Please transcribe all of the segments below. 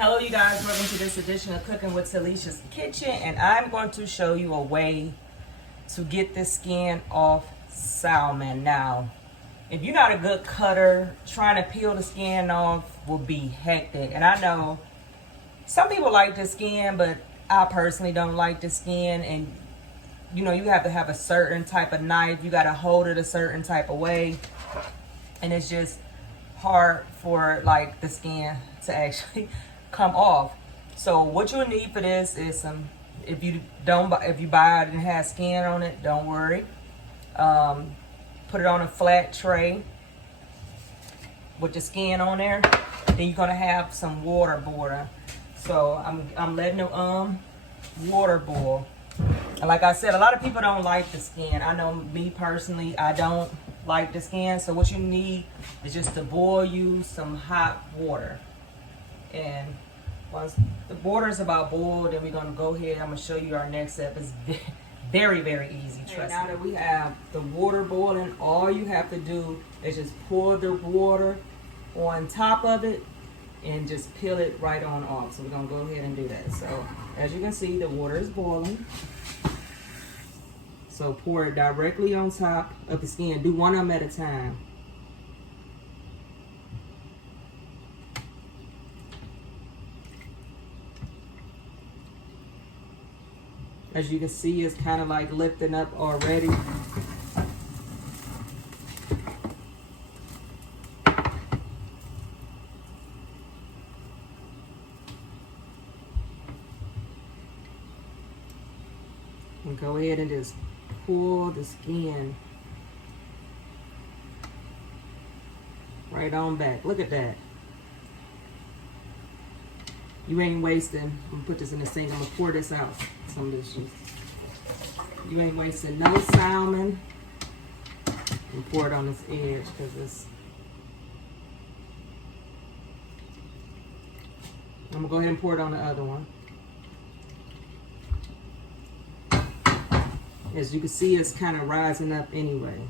Hello you guys, welcome to this edition of Cooking with Talessia's Kitchen, and I'm going to show you a way to get the skin off salmon. Now, if you're not a good cutter, trying to peel the skin off will be hectic. And I know some people like the skin, but I personally don't like the skin. And you know, you have to have a certain type of knife, you got to hold it a certain type of way, and it's just hard for like the skin to actually come off. So what you'll need for this is some, if you buy it and it has skin on it, don't worry. Put it on a flat tray with the skin on there. Then you're gonna have some water boiling. So I'm letting the water boil. And like I said, a lot of people don't like the skin. I know me personally, I don't like the skin. So what you need is just to boil you some hot water. And once the water is about boiled, then we're gonna go ahead. I'm gonna show you our next step. It's very, very easy. Trust me. Now that we have the water boiling, all you have to do is just pour the water on top of it and just peel it right on off. So we're gonna go ahead and do that. So as you can see, the water is boiling. So pour it directly on top of the skin. Do one of them at a time. As you can see, it's kind of like lifting up already. And go ahead and just pull the skin right on back. Look at that. You ain't wasting. I'm gonna put this in the sink. I'm gonna pour this out. Some of this juice. You ain't wasting no salmon. And pour it on this edge because it's. I'm gonna go ahead and pour it on the other one. As you can see, it's kind of rising up anyway.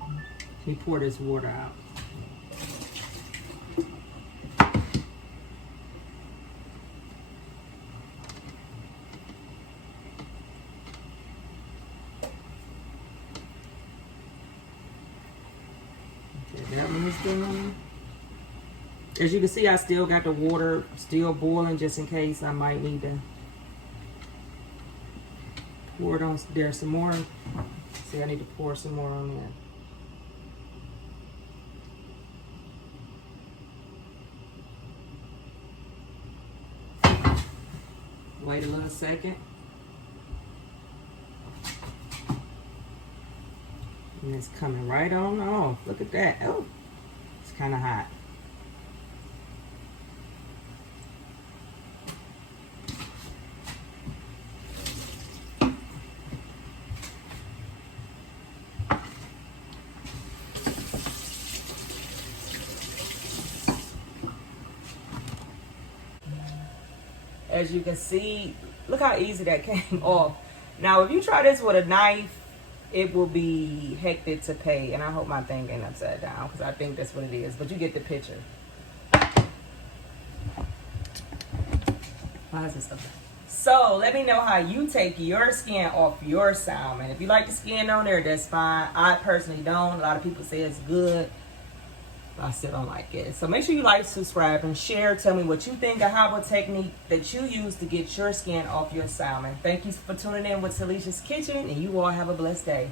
Let me pour this water out. Okay, that one is done. As you can see, I still got the water still boiling just in case I might need to pour it on there some more. See, I need to pour some more on there. Wait a little second. And it's coming right on off. Look at that. Oh, it's kind of hot. As you can see, look how easy that came off. Now, if you try this with a knife, it will be hectic to pay. And I hope my thing ain't upside down because I think that's what it is. But you get the picture. Why is this up there? So let me know how you take your skin off your salmon. If you like the skin on there, that's fine. I personally don't. A lot of people say it's good. I still don't like it. So make sure you like, subscribe, and share. Tell me what you think of how a technique that you use to get your skin off your salmon. Thank you for tuning in with Talessia's Kitchen, and you all have a blessed day.